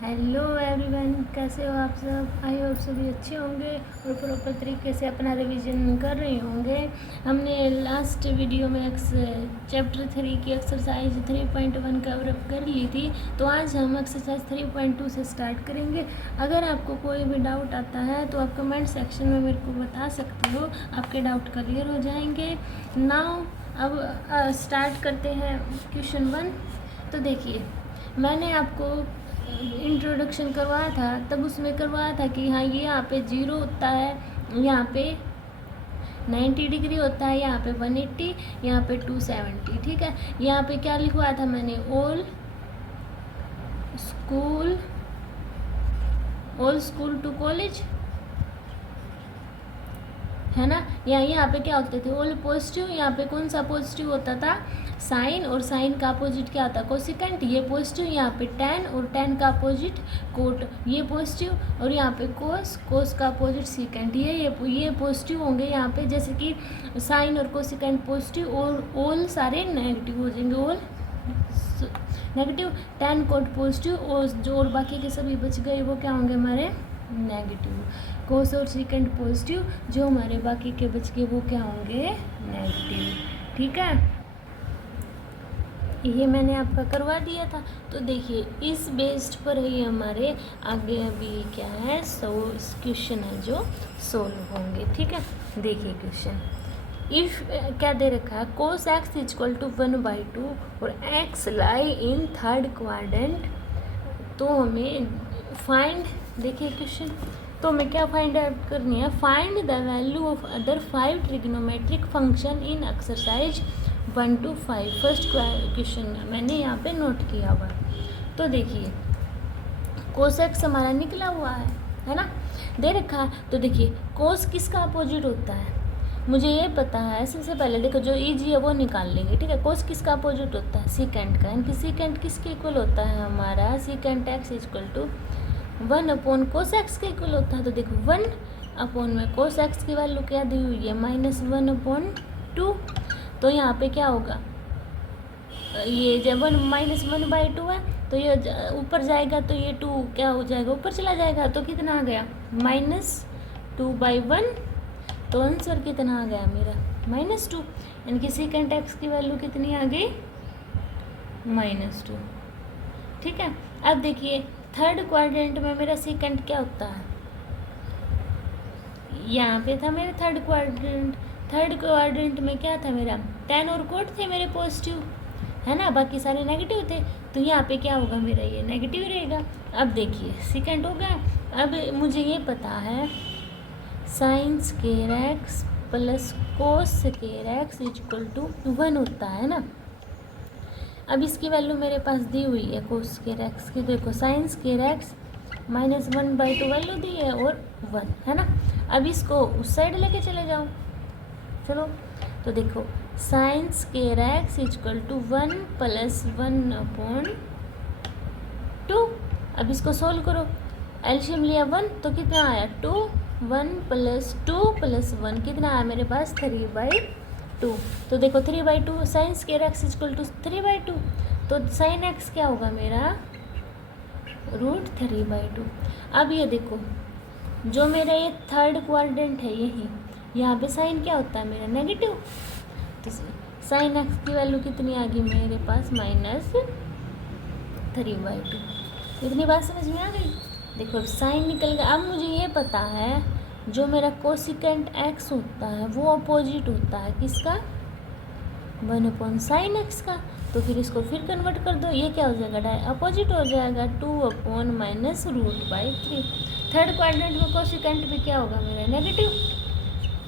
Hello everyone, कैसे हो आप सब। आई होप सभी अच्छे होंगे और प्रॉपर तरीके से अपना रिवीजन कर रहे होंगे। हमने लास्ट वीडियो में चैप्टर 3 की एक्सरसाइज 3.1 कवर अप कर ली थी, तो आज हम एक्सरसाइज 3.2 से स्टार्ट करेंगे। अगर आपको कोई भी डाउट आता है तो आप कमेंट सेक्शन में मेरे को बता सकते हो, आपके डाउट क्लियर हो जाएंगे। नाउ अब स्टार्ट करते हैं क्वेश्चन 1। तो देखिए, मैंने आपको इंट्रोडक्शन करवाया था, तब उसमें करवाया था कि हाँ ये यहाँ पे 0 होता है, यहाँ पे 90 डिग्री होता है, यहाँ पे 180, यहाँ पे 270। ठीक है, यहाँ पे क्या लिखवाया था मैंने, ऑल स्कूल टू कॉलेज, है ना। यहाँ पे क्या होते थे, ऑल पॉजिटिव। यहाँ पे कौन सा पॉजिटिव होता था, साइन, और साइन का अपोजिट क्या होता है, कोसिकेंट। ये पॉजिटिव, यहाँ पे टेन, और टेन का अपोजिट कोट, ये पॉजिटिव। और यहाँ पे कोस का अपोजिट सीकेंट, ये पॉजिटिव होंगे यहाँ पे, जैसे कि साइन और कोसिकेंट पॉजिटिव, और ऑल सारे नेगेटिव हो जाएंगे, all negative. Ten coat positive, और बाकी के सभी बच गए वो क्या होंगे हमारे, नेगेटिव। कोस और सीकेंट पॉजिटिव, जो हमारे बाकी के बच गए वो क्या होंगे, नेगेटिव। ठीक है, ये मैंने आपका करवा दिया था। तो देखिए, इस बेस्ड पर ही हमारे आगे अभी क्या है, क्वेश्चन है जो सोल्व होंगे। ठीक है, देखिए क्वेश्चन, इफ क्या दे रखा है, कोस एक्स इक्वल टू 1/2 और x lie in third quadrant. तो हमें फाइंड, देखिए क्वेश्चन, तो हमें क्या फाइंड आउट करनी है, find the value of other 5 trigonometric function in exercise 1 to 5। First question मैंने यहाँ पे नोट किया हुआ है। तो देखिए, कोस एक्स हमारा निकला हुआ है ना, दे रखा है। तो देखिए, कोस किसका अपोजिट होता है, मुझे ये पता है। सबसे पहले देखो, जो इजी है वो निकाल लेंगे। ठीक है, कोस किसका अपोजिट होता है, सीकेंट का, यानी कि सीकेंट किसके इक्वल होता है हमारा, secant X equal to 1 upon cos X के इक्वल होता है। तो देखो 1 अपॉन में कोस एक्स की वैल्यू क्या दी हुई है, -1/2। तो यहाँ पे क्या होगा, ये जब 1 है तो ये ऊपर जाएगा, तो ये 2 क्या हो जाएगा, ऊपर चला जाएगा। तो कितना आ गया, -2/1। तो आंसर कितना आ गया मेरा, -2। यानी कि सेकेंड एक्स की वैल्यू कितनी आ गई, -2। ठीक है, अब देखिए थर्ड क्वाड्रेंट में मेरा सेकेंड क्या होता है, यहाँ पे था मेरा थर्ड क्वाड्रेंट में क्या था मेरा, टेन और कोट थे मेरे पॉजिटिव, है ना, बाकी सारे नेगेटिव थे। तो यहाँ पे क्या होगा मेरा, ये नेगेटिव रहेगा। अब देखिए सेकेंड हो गया। अब मुझे ये पता है, sine square X plus cos square X equal to 1 होता है ना। अब इसकी वैल्यू मेरे पास दी हुई है कोस स्क्वायर एक्स की, देखो साइन स्क्वायर एक्स -1/2 वैल्यू दी है और 1, है ना। अब इसको उस साइड लेके चले जाओ, चलो। तो देखो sine square X equal to 1 + 1/2। अब इसको सोल्व करो, एलसीएम लिया 1 तो कितना आया 2, 1 + 2 + 1 कितना आया मेरे पास 3/2। तो देखो 3/2, sine square X equal to 3/2, तो साइन एक्स क्या होगा मेरा, √3/2। अब ये देखो, जो मेरा ये थर्ड क्वाड्रेंट है, यही यहाँ पे साइन क्या होता है मेरा, नेगेटिव। तो साइन एक्स की वैल्यू कितनी आ गई मेरे पास, -3/2। इतनी बात समझ में आ गई। देखो साइन निकल गया। अब मुझे ये पता है, जो मेरा कोसिकेंट एक्स होता है वो अपोजिट होता है किसका, 1/sin एक्स का। तो फिर इसको फिर कन्वर्ट कर दो, ये क्या हो जाएगा, अपोजिट हो जाएगा, 2/- √3। थर्ड क्वाड्रेंट में कोसिकेंट भी क्या होगा मेरा, नेगेटिव।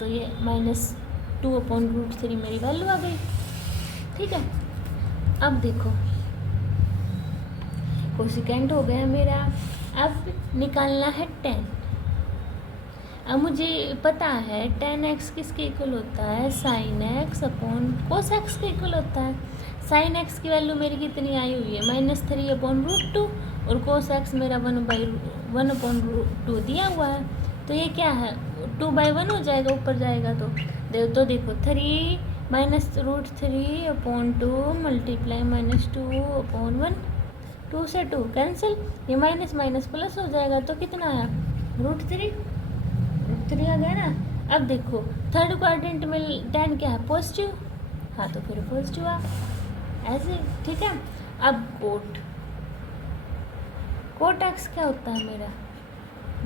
तो ये -2/√3 मेरी वैल्यू आ गई। ठीक है, अब देखो कोसिकेंट हो गया मेरा। अब निकालना है 10। अब मुझे पता है tan x किसके इक्वल होता है, sin x upon cos x के इक्वल होता है। sin x की वैल्यू मेरी कितनी आई हुई है, -3/√2, और cos x मेरा 1/2 दिया हुआ है। तो ये क्या है, 2/1 हो जाएगा, ऊपर जाएगा तो देखो 3 -√3/2 × -2/1 2 से 2 कैंसिल, ये माइनस माइनस प्लस हो जाएगा तो कितना आया √3, √3 आ गया ना। अब देखो थर्ड क्वाड्रेंट में tan क्या है पॉजिटिव, हाँ तो फिर पॉजिटिव आ ऐसे, ठीक है। अब कोट x क्या होता है मेरा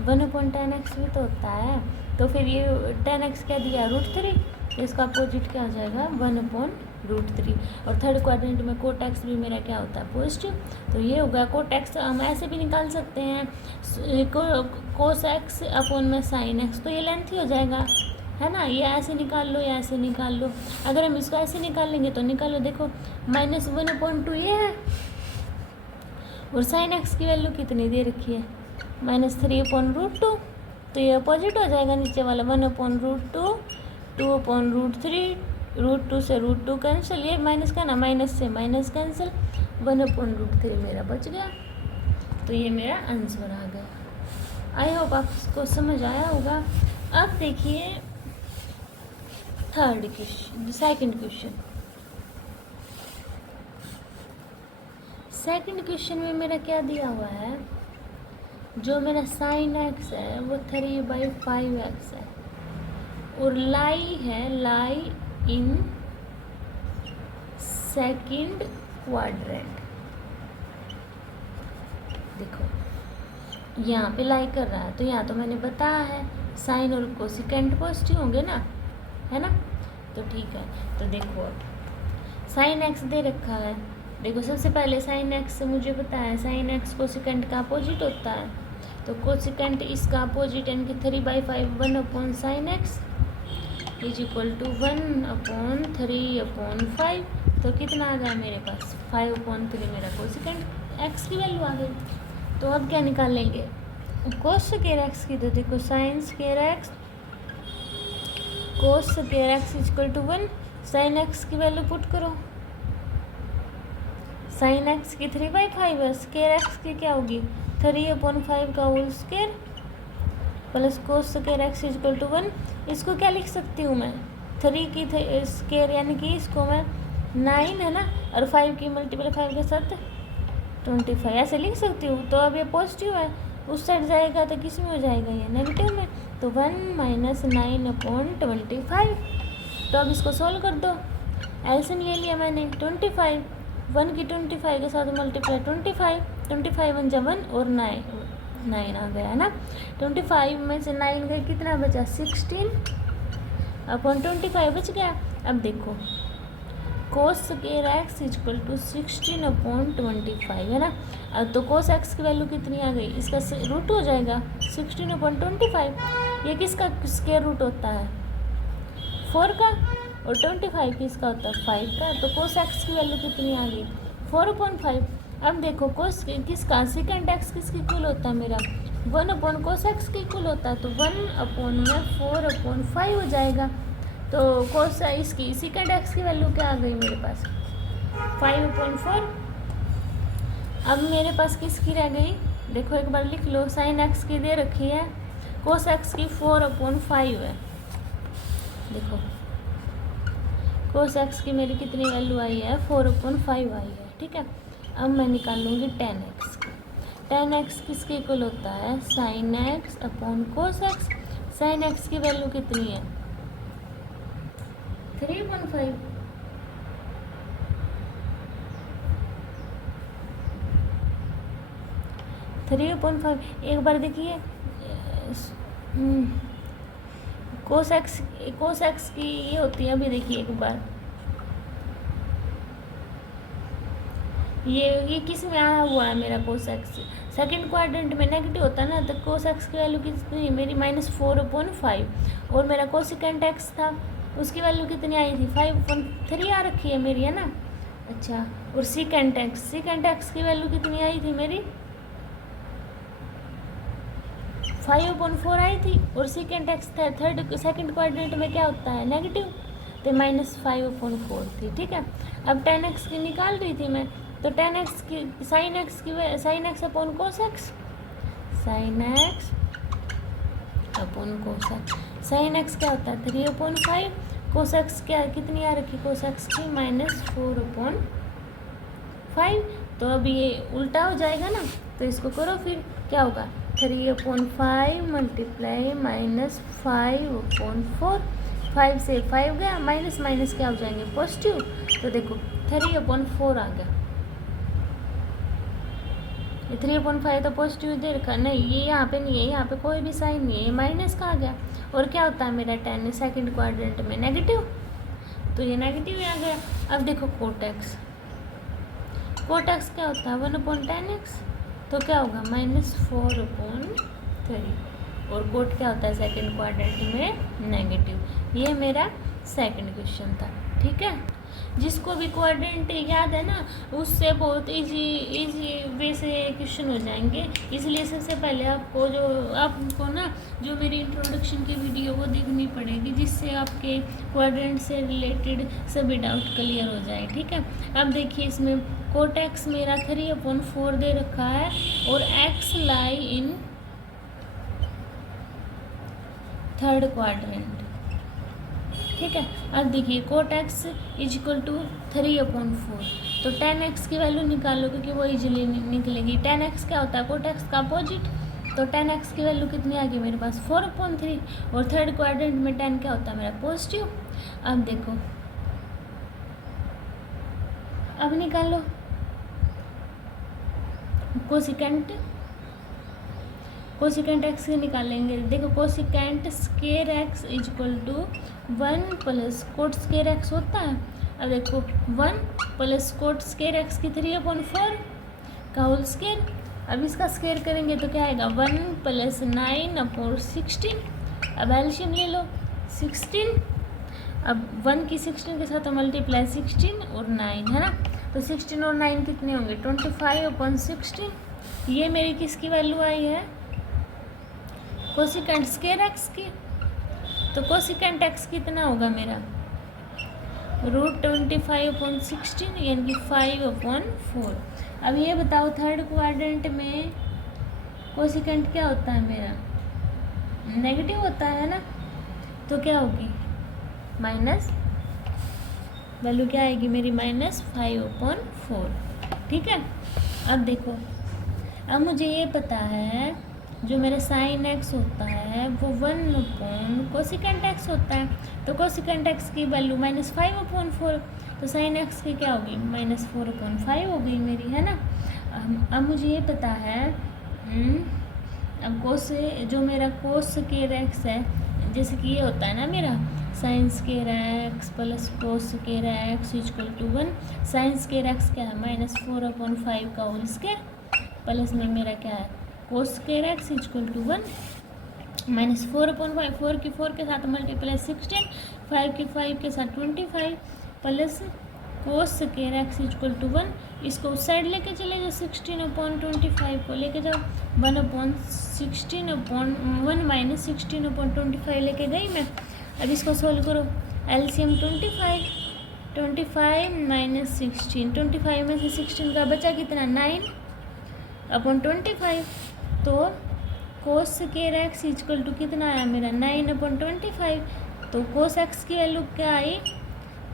1/tan x भी तो होता है, तो फिर ये tan x क्या दिया √3, इसका अपोजिट क्या हो जाएगा 1/√3। और थर्ड क्वाड्रेंट में कोट x भी मेरा क्या होता है पॉजिटिव, तो ये होगा कोट x। हम ऐसे भी निकाल सकते हैं कोस x अपॉन में साइन x, तो ये लेंथ ही हो जाएगा है ना। ये ऐसे निकाल लो या ऐसे निकाल लो, अगर हम इसको ऐसे निकालेंगे तो निकालो, देखो -1/2 ये है और साइन x की वैल्यू कितनी दे रखी है -3/√2, तो ये अपोजिट हो जाएगा नीचे वाला 1/√2, 2/√3, √2 से √2 कैंसिल, ये माइनस का ना माइनस से माइनस कैंसिल, 1/√3 मेरा बच गया, तो ये मेरा आंसर आ गया। आई होप आपको समझ आया होगा। अब देखिए third question, second question. Second question में मेरा क्या दिया हुआ है, जो मेरा साइन x है वो 3/5x है और लाई इन सेकंड क्वाड्रेंट। देखो यहाँ पे लाई कर रहा है, तो यहाँ तो मैंने बताया है साइन और कोसिकेंट पॉजिटिव होंगे ना, है ना, तो ठीक है। तो देखो अब साइन x दे रखा है, देखो सबसे पहले साइन x से मुझे पता है साइन x कोसिकेंट का अपोजिट होता है, तो कोसिकेंट इसका अपोजिट यानी कि 3/5 1/sin x is equal to 1/3/5, तो कितना आ गया मेरे पास 5/3 मेरा कोसिकेंट x की वैल्यू आ गई। तो अब क्या निकालेंगे कोस स्क्वायर x की, तो देखो sine square x cos square x is equal to 1, साइन x की वैल्यू पुट करो, साइन x की 3/5 है, स्क्वायर x की क्या होगी 3/5 का whole square plus cos square x is equal to 1। इसको क्या लिख सकती हूँ मैं 3 की स्क्वायर यानी कि इसको मैं 9 है ना, और 5 की मल्टीप्लाई 5 के साथ 25 ऐसे लिख सकती हूँ। तो अब ये पॉजिटिव है, उस साइड जाएगा तो किस में हो जाएगा ये नेगेटिव में, तो 1 - 9/25। तो अब इसको सोल्व कर दो, एलसीएम ले लिया मैंने 25, 1 की 25 के साथ मल्टीप्लाई 25 1 जा 1 और 9 आ गया है ना। 25 में से 9 गए कितना बचा 16/25 बच गया। अब देखो cos square x is equal to 16/25 है ना, अब तो कोस x की वैल्यू कितनी आ गई, इसका रूट हो जाएगा 16/25। ये किसका स्क्वायर रूट होता है 4 का, और 25 किसका होता है 5 का, तो कोस x की वैल्यू कितनी आ गई 4/5। अब देखो कोस किसका सेकेंड x किसकी इक्वल होता है मेरा 1/cos x की इक्वल होता है, तो 1/4/5 हो जाएगा। तो कोस इसकी सेकेंड x की वैल्यू क्या आ गई मेरे पास 5/4। अब मेरे पास किसकी रह गई, देखो एक बार लिख लो, साइन x की दे रखी है, कोस x की 4/5 है। देखो कोस x की मेरी कितनी वैल्यू आई है 4/5 आई है, ठीक है। अब मैं निकाल लूँगी tan x की, tan x किसके इक्वल होता है sine x/cos x, sine x की वैल्यू कितनी है 3/5। एक बार देखिए कोस एक्स की ये होती है, अभी देखिए एक बार ये किस में आया हुआ है मेरा कोस एक्स, सेकेंड क्वाड्रेंट में नेगेटिव होता है ना, तो कोस एक्स की वैल्यू कितनी मेरी -4/5, और मेरा कोसिकेंट एक्स था उसकी वैल्यू कितनी आई थी 5/3 आ रखी है मेरी, है ना। अच्छा, और सीकेंट एक्स की वैल्यू कितनी आई थी मेरी 5/4 आई थी, और सीकेंट एक्स था सेकंड क्वाड्रेंट में क्या होता है नेगेटिव, तो -5/4 थी, ठीक है। अब tan x की निकाल रही थी मैं, तो tan x की sine x/cos x, sine x/cos x, sine x क्या होता है 3/5, cos x क्या कितनी आ रखी cos x की -4/5, तो अब ये उल्टा हो जाएगा ना, तो इसको करो फिर क्या होगा 3/5 मल्टीप्लाई -5/4, 5 से 5 गया, माइनस माइनस क्या हो जाएंगे पॉजिटिव, तो देखो 3/4 आ गया। 3/5 तो पॉजिटिव दे रखा नहीं, ये यहाँ पे नहीं है, यहाँ पे कोई भी साइन नहीं है, माइनस का आ गया। और क्या होता है मेरा 10 सेकंड क्वाड्रेंट में नेगेटिव, तो ये नेगेटिव आ गया। अब देखो कोटेक्स, कोटेक्स क्या होता है 1/10x, तो क्या होगा -4/3। और कोट क्या होता है सेकंड क्वाड्रेंट में नेगेटिव। ये मेरा सेकंड क्वेश्चन था, ठीक है। जिसको भी क्वाड्रेंट याद है ना, उससे बहुत इजी वे से क्वेश्चन हो जाएंगे। इसलिए सबसे पहले आपको ना जो मेरी इंट्रोडक्शन की वीडियो वो देखनी पड़ेगी, जिससे आपके क्वाड्रेंट से रिलेटेड सभी डाउट क्लियर हो जाए, ठीक है। अब देखिए इसमें कोटेक्स मेरा 3/4 दे रखा है और x lie in third quadrant, ठीक है। अब देखिए कोटेक्स इज इक्वल टू 3/4, तो 10x की वैल्यू निकालो क्योंकि वो इजीली निकलेगी। 10x क्या होता है कोटेक्स का अपोजिट, तो 10x की वैल्यू कितनी आ गई मेरे पास 4/3, और थर्ड क्वाड्रेंट में 10 क्या होता है मेरा पॉजिटिव। अब देखो अब निकालो कोसिकेंट एक्स के निकालेंगे। देखो cosecant square X is equal to 1 plus cot square X होता है। अब देखो 1 प्लस कोट स्केयर एक्स की 3/4 का होल स्केयर। अब इसका स्केयर करेंगे तो क्या आएगा 1 प्लस 9/16। अब एलशियम ले लो 16, अब 1 की 16 के साथ मल्टीप्लाई 16 और 9 है ना, तो 16 और 9 कितने होंगे 25/16। ये मेरी किसकी वैल्यू आई है कोसिकेंट स्केयर एक्स की। तो कोसिकेंट एक्स कितना होगा मेरा √25/16 यानी कि 5/4। अब ये बताओ थर्ड क्वाड्रेंट में कोसिकेंट क्या होता है मेरा नेगेटिव होता है ना, तो क्या होगी माइनस, वैल्यू क्या आएगी मेरी -5/4, ठीक है। अब देखो अब मुझे ये पता है जो मेरा साइन एक्स होता है वो 1 कोसिकेंट एक्स होता है, तो कोसिकेंट एक्स की वैल्यू -5/4, तो साइन एक्स की क्या होगी -4/5 हो गई मेरी, है ना। अब मुझे ये पता है अब कोस जो मेरा कोस स्केयर एक्स है, जैसे कि ये होता है ना मेरा sine square X plus cos square X equal to 1। Sine square X क्या है -4/5 का होल स्केयर, प्लस में मेरा क्या है cos square X equal to 1 -4/5, 4 की 4 के साथ मल्टीप्लाई 16, 5 की 5 के साथ 25 plus cos square X equal to 1। इसको उस साइड लेके चले जाओ 16/25 को लेके जाओ 1 - 16/25 लेके गई मैं। अब इसको सोल्व करो एलसीएम 25 - 16, 25 में से 16 का बचा कितना 9/25, तो cos square X equal to कितना आया मेरा 9/25, तो कोस एक्स की वैल्यू क्या आई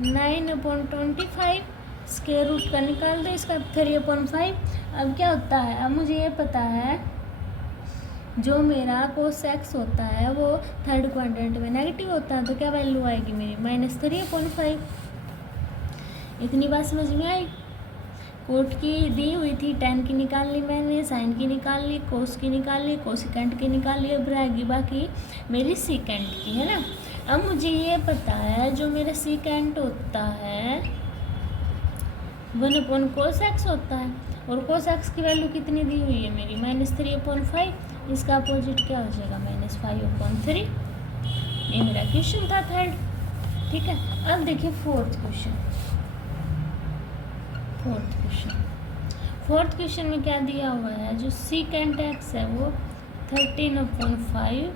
9/25, स्केयर रूट का निकाल दो इसका 3/5। अब क्या होता है अब मुझे ये पता है जो मेरा कोस एक्स होता है वो थर्ड क्वाड्रेंट में नेगेटिव होता है, तो क्या वैल्यू आएगी मेरी -3/5। इतनी बात समझ में आई। कोट की दी हुई थी 10 की निकाल ली मैंने, साइन की निकाल ली, कोस की निकाल ली, कोसिकेंट की निकाल ली, अब रहेगी बाकी मेरी सीकेंट की, है ना। अब मुझे ये पता है जो मेरा सीकेंट होता है 1/cos x होता है, और cos x की वैल्यू कितनी दी हुई है मेरी -3/5, इसका अपोजिट क्या हो जाएगा -5/3। ये मेरा क्वेश्चन था थर्ड, ठीक है। अब देखिए फोर्थ क्वेश्चन में क्या दिया हुआ है, जो सीकेंट एक्स है वो 13/5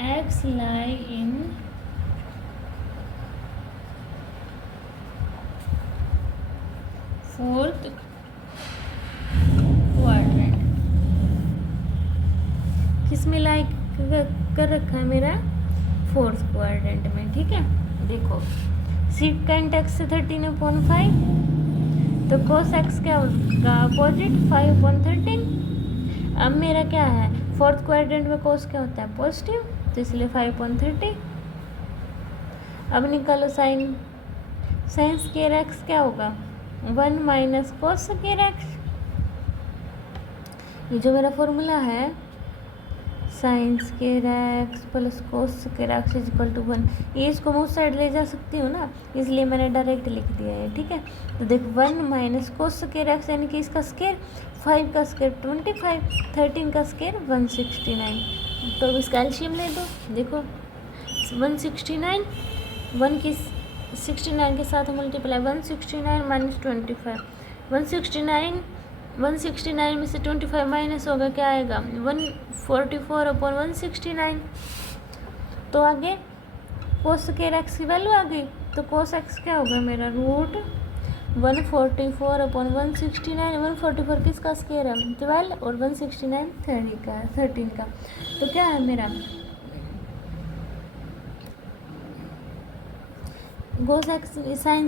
x lie in fourth quadrant, किस में लाई कर रखा है मेरा फोर्थ क्वाड्रेंट में, ठीक है। देखो सीकेंट एक्स 13/5, तो कोस एक्स क्या होगा अपोजिट 5/13। अब मेरा क्या है फोर्थ क्वाड्रेंट में कोस क्या होता है पॉजिटिव, तो इसलिए 5/30। अब निकालो साइन स्क्वायर एक्स क्या होगा 1 माइनस कोस स्क्वायर एक्स। ये जो मेरा फॉर्मूला है sine square X plus cos square X is equal to 1, ये इसको मैं उस साइड ले जा सकती हूँ ना, इसलिए मैंने डायरेक्ट लिख दिया है। ठीक है, तो देख 1 माइनस कोस स्क्वायर एक्स यानी कि इसका स्क्वायर 5 का स्क्वायर 25, 13 का स्क्वायर 169। तो इसका एलसीएम ले दो। देखो 169 1 की 69 के साथ मल्टीप्लाई 169 माइनस 25 169 में से 25 माइनस होगा क्या आएगा 144/169। तो आगे कोस स्क्वायर एक्स की वैल्यू आ गई, तो कोस एक्स क्या होगा मेरा रूट 144/169। 144 किसका स्क्वायर है 12 और 169 13 का। तो क्या है मेरा कोस एक्स साइन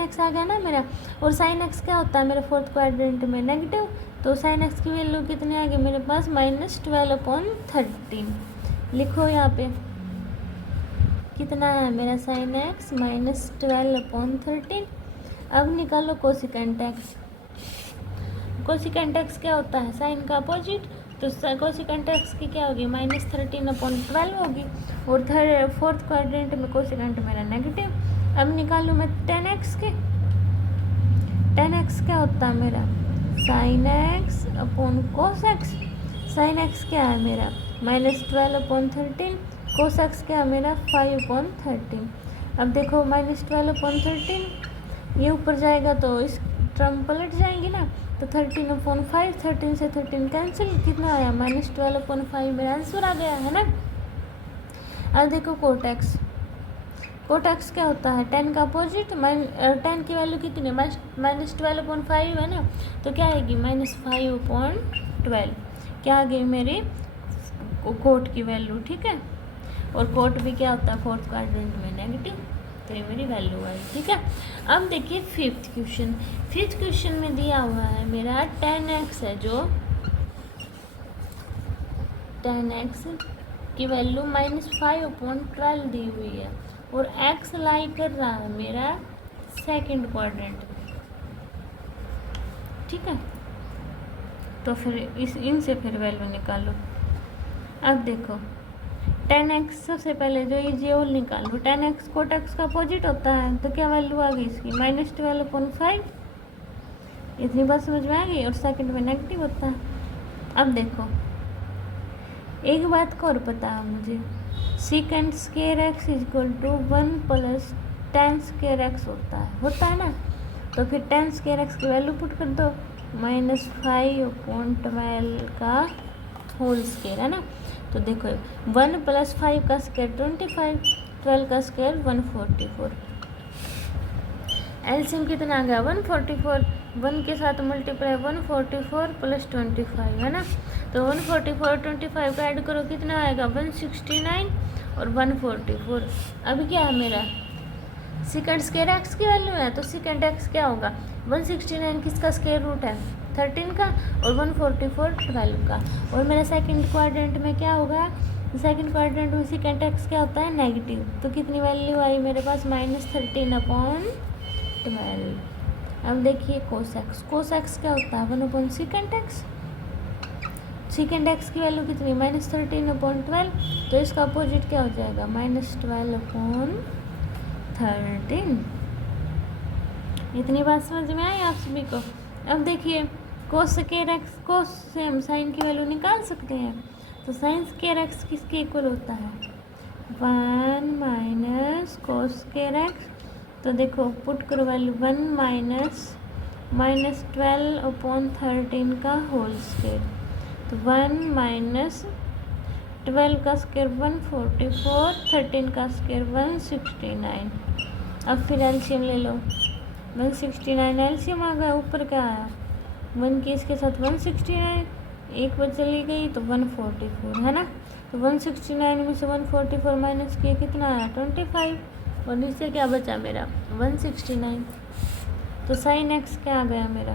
एक्स आ गया ना मेरा। और साइन एक्स क्या होता है मेरा फोर्थ क्वाड्रेंट में नेगेटिव, तो साइन एक्स की वैल्यू कितनी आ गई मेरे पास -12/13। लिखो यहाँ पे कितना है मेरा साइन एक्स -12/13। अब निकालो कोसिकेंट एक्स। कोसिकेंट एक्स क्या होता है साइन का अपोजिट, तो कोसिकेंट एक्स की क्या होगी -13/12 होगी। और फोर्थ क्वाड्रेंट में कोसिकेंट मेरा नेगेटिव। अब निकालूँ मैं tan x के। tan x क्या होता है मेरा sine x upon cos x. Sine x क्या है मेरा -12/13, कोस एक्स क्या है मेरा 5/13। अब देखो -12/13 ये ऊपर जाएगा तो इस टर्म पलट जाएंगी ना, तो 13/5, 13 से 13 कैंसिल, कितना आया -12/5 मेरा आंसर आ गया है ना। अब देखो कोट एक्स क्या होता है tan का अपोजिट। tan की वैल्यू कितनी है -12/5 है ना, तो क्या आएगी -5/12। क्या आ गई मेरी कोट की वैल्यू। ठीक है, और कोट भी क्या होता है फोर्थ क्वाड्रेंट में नेगेटिव, तो ये मेरी वैल्यू आई। ठीक है, अब देखिए फिफ्थ क्वेश्चन में दिया हुआ है मेरा tan x है, जो tan x की वैल्यू -5/12 दी हुई है और x लाई कर रहा है मेरा सेकंड क्वाड्रेंट। ठीक है, तो फिर इनसे फिर वैल्यू निकालो। अब देखो tan x सबसे पहले जो ये होल निकालो, tan x कोट x का अपोजिट होता है, तो क्या वैल्यू आ गई इसकी -12/5। इतनी बात समझ में आ गई, और सेकंड में नेगेटिव होता है। अब देखो एक बात को और पता है मुझे, secant square X is equal to 1 + tan square X होता है ना। तो फिर tan स्क्वायर एक्स की वैल्यू पुट कर दो -5/12 का होल स्क्वायर है ना। तो देखो 1 + 5 का स्क्वायर 25, 12 का स्क्वायर 144। एलसीएम कितना आ गया 144, 1 के साथ मल्टीप्लाई 144 + 25 है ना। तो 144 25 का ऐड करो कितना आएगा 169 और 144। अभी क्या है मेरा सेकंड स्क्वायर एक्स की वैल्यू है, तो सेकंड एक्स क्या होगा 169 किसका स्क्वायर रूट है 13 का और 144 12 का। और मेरा सेकंड क्वाड्रेंट में क्या होगा, सेकंड क्वाड्रेंट में सेकंड एक्स क्या होता है नेगेटिव, तो कितनी वैल्यू आई मेरे पास -13/12। अब देखिए कोस एक्स क्या होता है 1/सेकंड एक्स। सेकंड एक्स की वैल्यू कितनी -13/12, तो इसका अपोजिट क्या हो जाएगा -12/13। इतनी बात समझ में आई आप सभी को। अब देखिए कोस स्क्वायर एक्स कोस से हम साइन की वैल्यू निकाल सकते हैं, तो साइन स्क्वायर एक्स किसके इक्वल होता है 1 - कोस स्क्वायर एक्स। तो देखो पुट करो वैल्यू 1 - -12/13 का होल स्क्वायर, तो 1 - 12 का स्क्वायर 144, 13 का स्क्वायर 169। अब फिर एलसीएम ले लो 169 एलसीएम आ गया, ऊपर क्या आया 1 की इसके साथ 169, एक बार चली गई तो 144 है ना। तो 169 में से 144 माइनस किया कितना आया 25, और नीचे क्या बचा मेरा 169। तो साइन एक्स क्या आ गया मेरा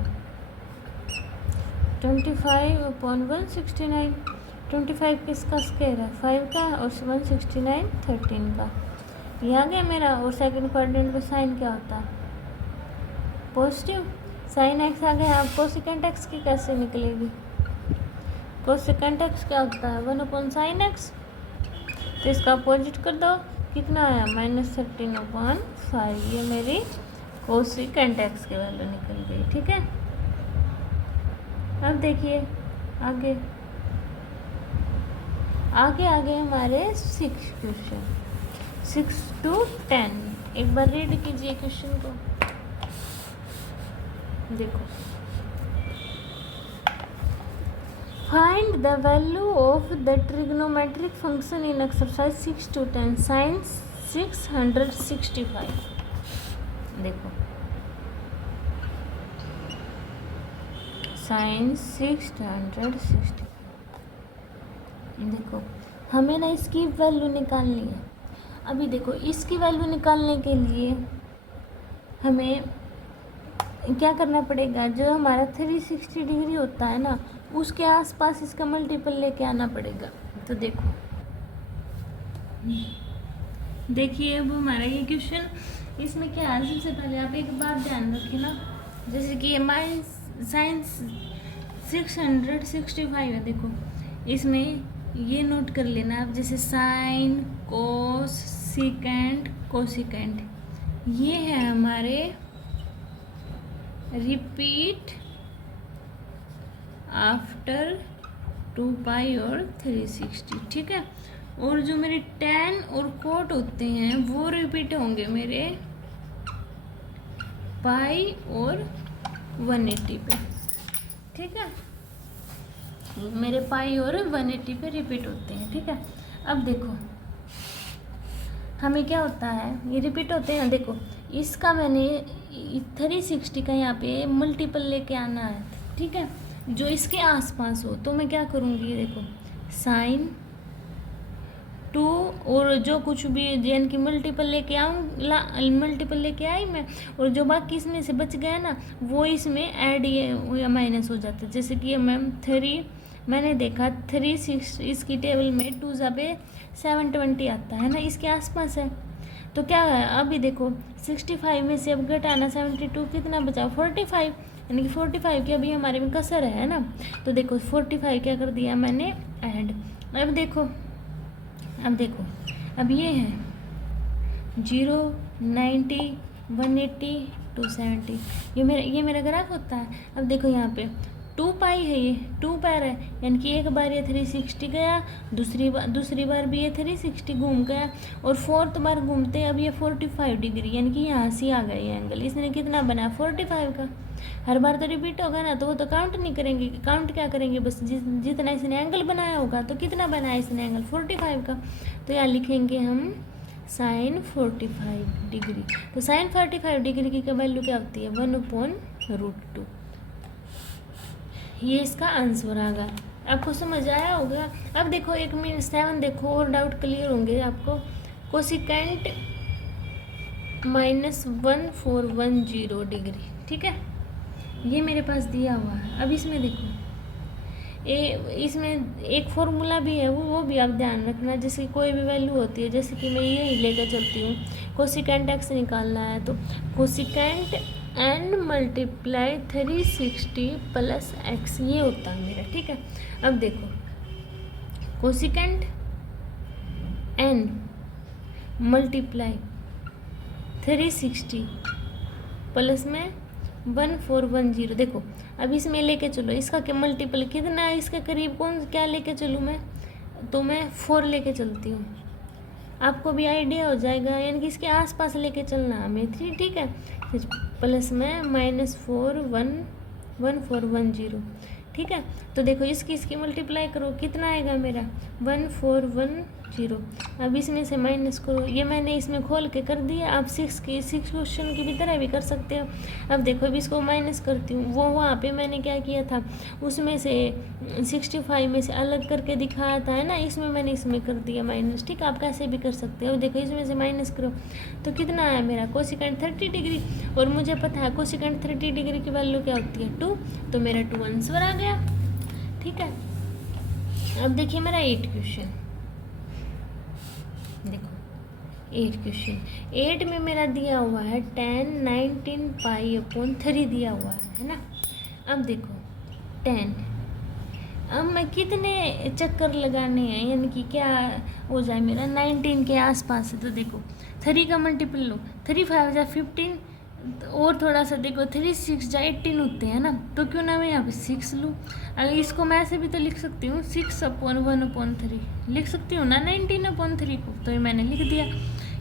25/169। 25 किसका स्क्वायर है 5 का, और 169 13 का। ये आ गया मेरा। और सेकंड क्वाड्रेंट पे साइन क्या होता है पॉजिटिव। साइन एक्स आ गया। अब कोसेकेंट एक्स की कैसे निकलेगी, कोसेकेंट एक्स क्या होता है 1/sin x। तो इसका अपोजिट कर दो, कितना आया -13/5। ये मेरी कोसेकेंट एक्स की वैल्यू निकल गई। ठीक है, अब देखिए आगे आगे आगे हमारे 6 क्वेश्चन 6 to 10। एक बार रीड कीजिए क्वेश्चन को। देखो, find the value of the trigonometric function in exercise 6 to 10 sine 665। देखो, साइन 665। देखो, हमें ना इसकी वैल्यू निकालनी है। अभी देखो, इसकी वैल्यू निकालने के लिए हमें क्या करना पड़ेगा, जो हमारा 360 डिग्री होता है ना, उसके आसपास इसका मल्टीपल लेके आना पड़ेगा। तो देखो, देखिए अब हमारा ये क्वेश्चन, इसमें क्या है, सबसे पहले आप एक बात ध्यान रखिए ना, जैसे कि हमारी साइन 665 है। देखो, इसमें ये नोट कर लेना आप, जैसे साइन कोस सिकेंड कोसिकेंड, ये है हमारे रिपीट आफ्टर 2 और 360। ठीक है, और जो मेरे tan और cot होते हैं वो रिपीट होंगे मेरे पाई और 180 पे। ठीक है, मेरे पाई और 180 पे रिपीट होते हैं। ठीक है, अब देखो हमें क्या होता है, ये रिपीट होते हैं। देखो, इसका मैंने 360 का यहाँ पे मल्टीपल लेके आना है। ठीक है, जो इसके आसपास हो, तो मैं क्या करूँगी, देखो साइन 2 और जो कुछ भी जेन की मल्टीपल लेके मल्टीपल लेके आई मैं, और जो बाकी इसमें से बच गया ना, वो इसमें ऐड या माइनस हो जाता है। जैसे कि मैम 3 मैंने देखा 36 इसकी टेबल में 2 पे 720 आता है ना, इसके आसपास है। तो क्या है, अभी देखो 65 में से अब घटाना 72, कितना बचा 45, यानी कि 45 की अभी हमारे में कसर है ना। तो देखो 45 क्या कर दिया मैंने ऐड। अब देखो अब ये है 0 90 180 270, ये मेरा ग्राफ होता है। अब देखो यहाँ पे 2 पाई है, ये 2 पैर है, यानी कि एक बार ये 360 गया, दूसरी बार भी ये 360 घूम गया, और फोर्थ बार घूमते अब ये 45 डिग्री, यानी कि यहाँ से आ गया ये एंगल। इसने कितना बनाया 45 का। हर बार तो रिपीट होगा ना, तो वो तो काउंट नहीं करेंगे। काउंट क्या करेंगे, बस जितना इसने एंगल बनाया होगा, तो कितना बनाया इसने एंगल 45 का। तो यहाँ लिखेंगे हम साइन 45 डिग्री। तो साइन 45 डिग्री की वैल्यू क्या होती है 1/√2। ये इसका आंसर आ गया। आपको समझ आया होगा। अब देखो 1-7 देखो, और डाउट क्लियर होंगे आपको। Cosecant -1410 degree. ठीक है, ये मेरे पास दिया हुआ है। अब इसमें देखो, इसमें एक फॉर्मूला भी है, वो भी आप ध्यान रखना। जैसे कोई भी वैल्यू होती है, जैसे कि मैं यही लेकर चलती हूँ, कोसिकेंट एक्स निकालना है, तो cosecant n multiply 360 plus x, ये होता है मेरा। ठीक है, अब देखो कोसिकेंट n मल्टीप्लाई 360 प्लस में 1410। देखो, अब इसमें लेके चलो, इसका क्या मल्टीपल कितना है, इसके करीब क्या लेके चलूँ मैं, तो मैं 4 लेके चलती हूँ। आपको भी आइडिया हो जाएगा, यानी कि इसके आसपास लेके चलना हमें 3। ठीक है, फिर प्लस में -1410, ठीक है। तो देखो इसकी मल्टीप्लाई करो, कितना आएगा मेरा 1410। अब इसमें से माइनस करो, ये मैंने इसमें खोल के कर दिया। आप 6 क्वेश्चन की भी तरह भी कर सकते हो। अब देखो अभी इसको माइनस करती हूँ, वो वहाँ पे मैंने क्या किया था, उसमें से 65 में से अलग करके दिखाया था, है ना, इसमें मैंने इसमें कर दिया माइनस। ठीक है, आप कैसे भी कर सकते हो। देखो इसमें से माइनस करो तो कितना आया मेरा कोसिकेंट 30 डिग्री, और मुझे पता है कोसिकेंट 30 डिग्री की वैल्यू क्या होती है 2, तो मेरा 2 आंसर आ गया। ठीक है, अब देखिए मेरा 8 क्वेश्चन, देखो 8 क्वेश्चन, 8 में मेरा दिया हुआ है 10 19 पाई/3 दिया हुआ है ना। अब देखो 10, अब मैं कितने चक्कर लगाने हैं, यानी कि क्या हो जाए मेरा 19 के आसपास है। तो देखो 3 का मल्टीपल लो, 3 5 जा 15, और थोड़ा सा देखो 3 6 जा 18 होते हैं ना, तो क्यों ना मैं यहाँ पे 6 लूँ। अगर इसको मैं ऐसे भी तो लिख सकती हूँ 6/1/3 लिख सकती हूँ ना 19/3 को, तो ये मैंने लिख दिया।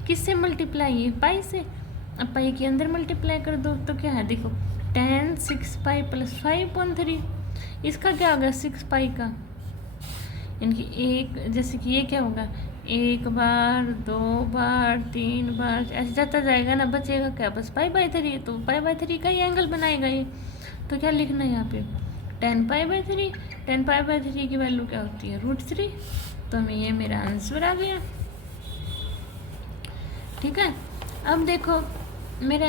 किससे मल्टीप्लाई है, पाई से। अब पाई के अंदर मल्टीप्लाई कर दो तो क्या है, देखो 10 6 पाई + 5/3, इसका क्या होगा 6 पाई का, यानी कि एक, जैसे कि ये क्या होगा 1 बार 2 बार 3 बार ऐसे जाता जाएगा ना, बचेगा क्या बस पाई/3, तो पाई/3 का ही एंगल बनाएगा ये। तो क्या लिखना है यहाँ पे 10 पाई/3, 10 पाई/3 की वैल्यू क्या होती है √3, तो हमें ये मेरा आंसर आ गया। ठीक है, अब देखो मेरा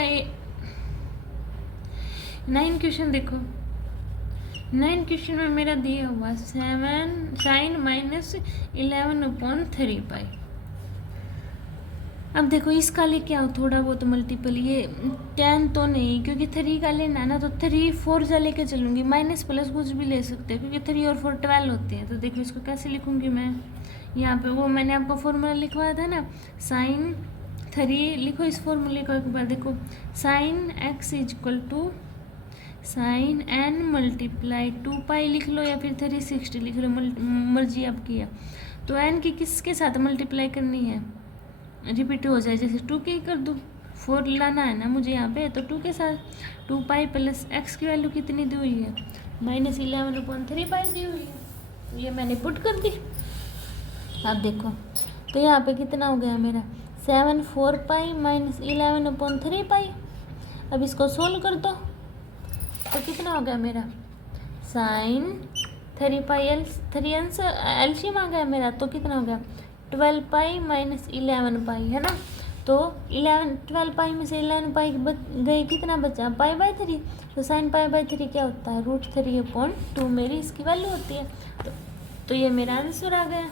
9 क्वेश्चन, देखो 9 क्वेश्चन में मेरा दिया हुआ 7 sin -11/3 पाई। अब देखो इसका लेके आओ थोड़ा बहुत मल्टीपल, ये 10 तो नहीं क्योंकि 3 का लेना है ना, तो 3 4 जा लेके चलूँगी, माइनस प्लस कुछ भी ले सकते हैं क्योंकि 3 और 4 12 होते हैं। तो देखो इसको कैसे लिखूँगी मैं, यहाँ पे वो मैंने आपको फॉर्मूला लिखवाया था ना, sin 3 लिखो, इस फॉर्मूले को एक बार देखो, sin x = sin n × 2 पाई लिख लो या फिर 360 लिख लो, मर्जी आपकी है। तो n की किसके साथ मल्टीप्लाई करनी है, रिपीट हो जाए, जैसे 2 की कर दूँ, 4 लाना है ना मुझे यहाँ पे, तो 2 के साथ 2 पाई + x की वैल्यू कितनी दी हुई है -11/3 पाई दी हुई है, ये मैंने पुट कर दी। अब देखो तो यहाँ पे कितना हो गया मेरा 7 4 पाई -11/3 पाई। अब इसको सोल्व कर दो तो कितना हो गया मेरा sin 3 पाई 3 आंसर एलसीएम आ गया मेरा, तो कितना हो गया 12 पाई -11 पाई, है ना। तो 12 पाई में से 11 पाई गई, कितना बचा पाई/3, तो sin पाई/3 क्या होता है √3/2 मेरी इसकी वैल्यू होती है। तो ये मेरा आंसर आ गया।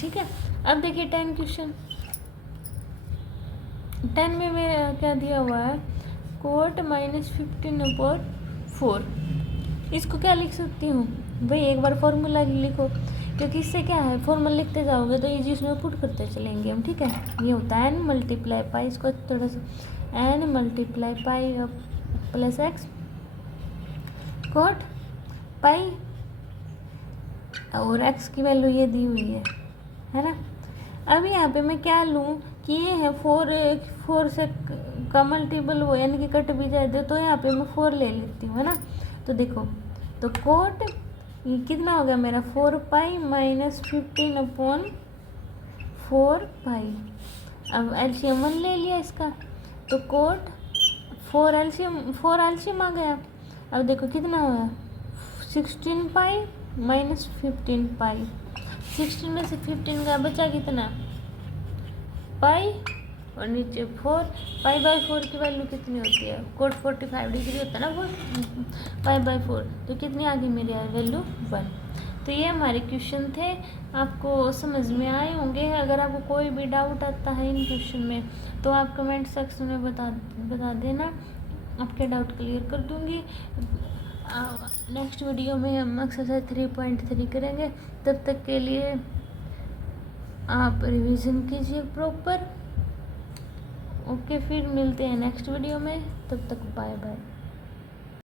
ठीक है, अब देखिए 10 क्वेश्चन, 10 में मेरा क्या दिया हुआ है cot -15/4। इसको क्या लिख सकती हूँ भाई, एक बार फॉर्मूला लिखो, क्योंकि इससे क्या है फॉर्मूला लिखते जाओगे तो ये चीज़ में पुट करते चलेंगे हम। ठीक है, ये होता है n × पाई, इसको थोड़ा सा n × पाई + x cot पाई, और x की वैल्यू ये दी हुई है ना। अब यहाँ पे मैं क्या लूँ कि ये है 4 से का मल्टीपल वो, यानी कि कट भी जाए दे, तो यहाँ पे मैं 4 ले लेती हूँ, है ना। तो देखो तो कोट कितना हो गया मेरा 4 पाई -15/4 पाई। अब एलसीएम 1 ले लिया इसका, तो कोट 4 एलसीएम आ गया। अब देखो कितना हुआ 16 पाई -15 पाई, 16 में से 15 का बचा कितना पाई, और नीचे 4 पाई/4 की वैल्यू कितनी होती है कोट 45 डिग्री होता है ना, वो पाई/4, तो कितनी आ गई मेरी वैल्यू 1। तो ये हमारे क्वेश्चन थे, आपको समझ में आए होंगे। अगर आपको कोई भी डाउट आता है इन क्वेश्चन में तो आप कमेंट सेक्शन में बता देना, आपके डाउट क्लियर कर दूँगी। नेक्स्ट वीडियो में हम एक्सरसाइज 3.3 करेंगे, तब तक के लिए आप रिवीजन कीजिए प्रॉपर। ओके, फिर मिलते हैं नेक्स्ट वीडियो में, तब तक बाय बाय।